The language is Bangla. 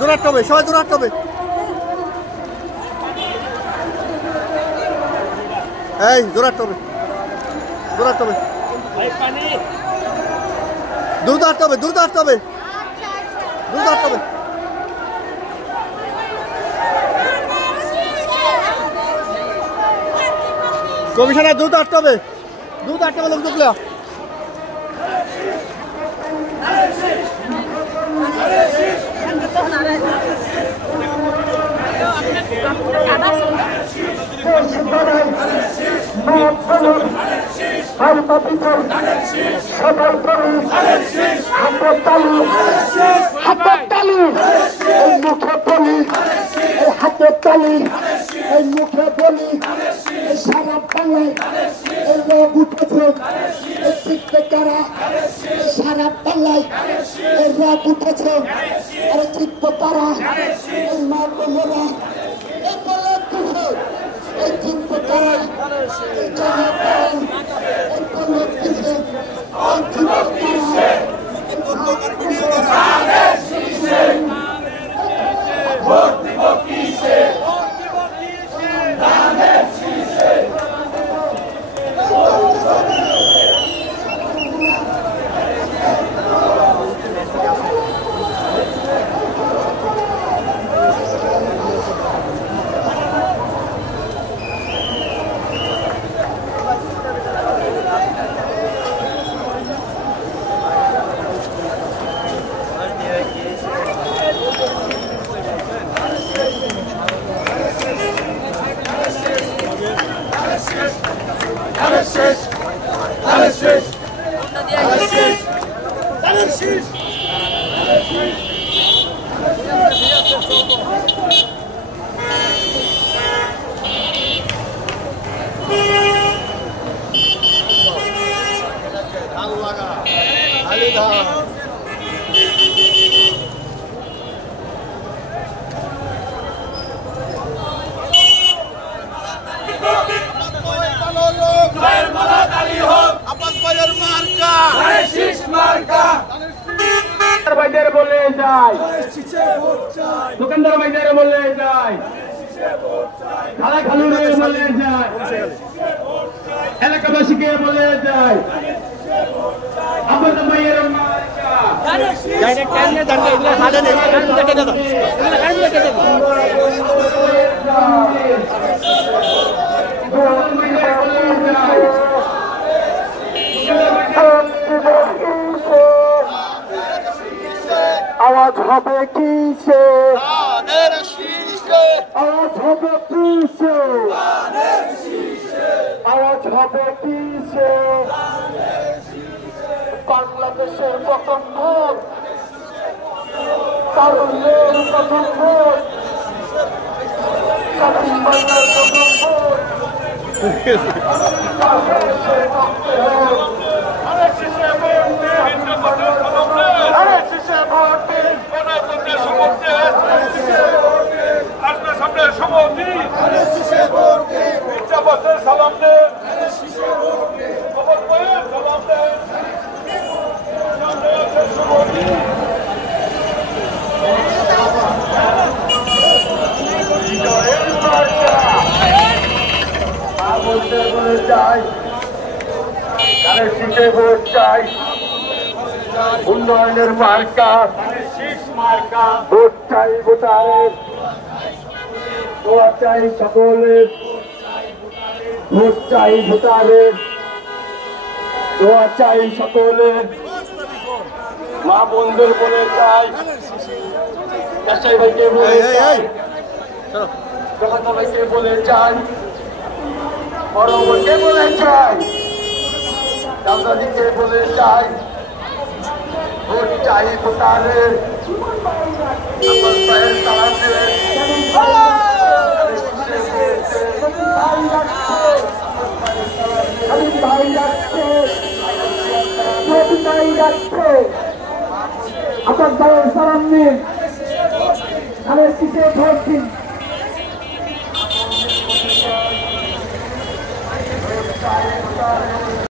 জোরাট হবে সবাই জোরাট হবে এই জোরাট হবে দ্রুত আসতে হবে কমিশনার দ্রুত আসতে হবে লোকগুলা মুখে বলি সারা বাংলায় রোগ উঠেছে চিত্তকারা সারা বাংলায় রোগ উঠেছে আর চিত্তকারা মা বোনেরা এই চিত্তকারাই দোকানদার ভাইদের বলে যায় খালা খালুরে বলে যায় এলাকাবাসীকে বলে যায় আমাদের মায়ের মার্কা ডাইরেক্ট টাইমে জানলে এগুলো হালে নেই কারণ দেখে দাও এগুলো কারণ দেখে দাও আওয়াজ হবে কিসে আওয়াজ হবে কিসে আওয়াজ হবে কিসে বাংলাদেশের প্রথম ভোট তারুণ্যের প্রথম ভোট স্বাধীন বাংলার প্রথম ভোট সালাম বলে চাই, ধানের শীষে ভোট চাই, উন্নয়নের মার্কা শীষ মার্কা, ভোট চাই ভোটারের, দোয়া চাই সকলের, ভোট চাই ভোটারের, দোয়া চাই সকলের, মা বন্ধুর বলে চাই, দেশাই ভাইকে বলে চাই, জগন্নাথ ভাইকে বলে চাই, বড়কে বলে চাই, দাদাদিকে বলে চাই, ভোট চাই ভোটারের, আমার পায়ের তালাতে আপনার দলের সালাম নিন, ধানের শীষে ভোট দিন। চাই ভোটারের